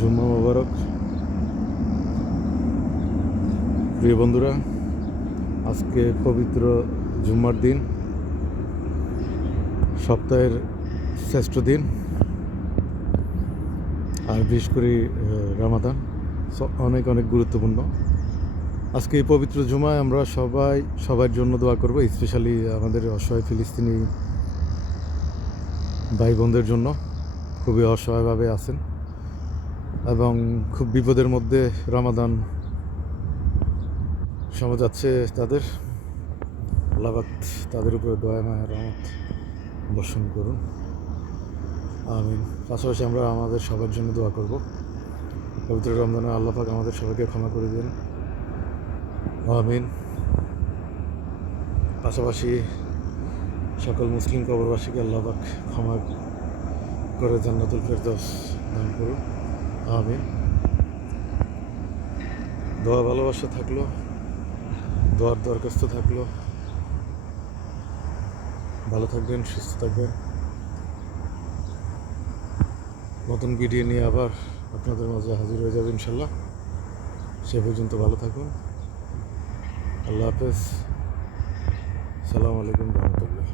জুম্মা মোবারক। প্রিয় বন্ধুরা, আজকে পবিত্র জুম্মার দিন, সপ্তাহের শ্রেষ্ঠ দিন, আর বিশেষ করে রামাদান অনেক অনেক গুরুত্বপূর্ণ। আজকে এই পবিত্র জুমায় আমরা সবার জন্য দোয়া করব, স্পেশালি আমাদের অসহায় ফিলিস্তিনি ভাই বোনদের জন্য। খুবই অসহায়ভাবে আছেন এবং খুব বিপদের মধ্যে রামাদান সময় যাচ্ছে তাদের। আল্লাহ পাক তাদের উপরে দয়া মায়া রহমত বর্ষণ করুন, আমিন। পাশাপাশি আমরা আমাদের সবার জন্য দোয়া করব। পবিত্র রমজানে আল্লাহ পাক আমাদের সবাইকে ক্ষমা করে দিন, আমিন। পাশাপাশি সকল মুসলিম কবরবাসীকে আল্লাহ পাক ক্ষমা করে জান্নাতুল ফেরদৌস দান করুন, আমিন। দোয়া ভালোবাসা থাকলো, দোয়ার দরখাস্ত থাকলো। ভালো থাকবেন, সুস্থ থাকবেন। নতুন ভিডিও নিয়ে আবার আপনাদের মাঝে হাজির হয়ে যাবে ইনশাল্লাহ। সে পর্যন্ত ভালো থাকুন। আল্লাহ হাফেজ। সালামু আলাইকুম রহমতুল্লাহ।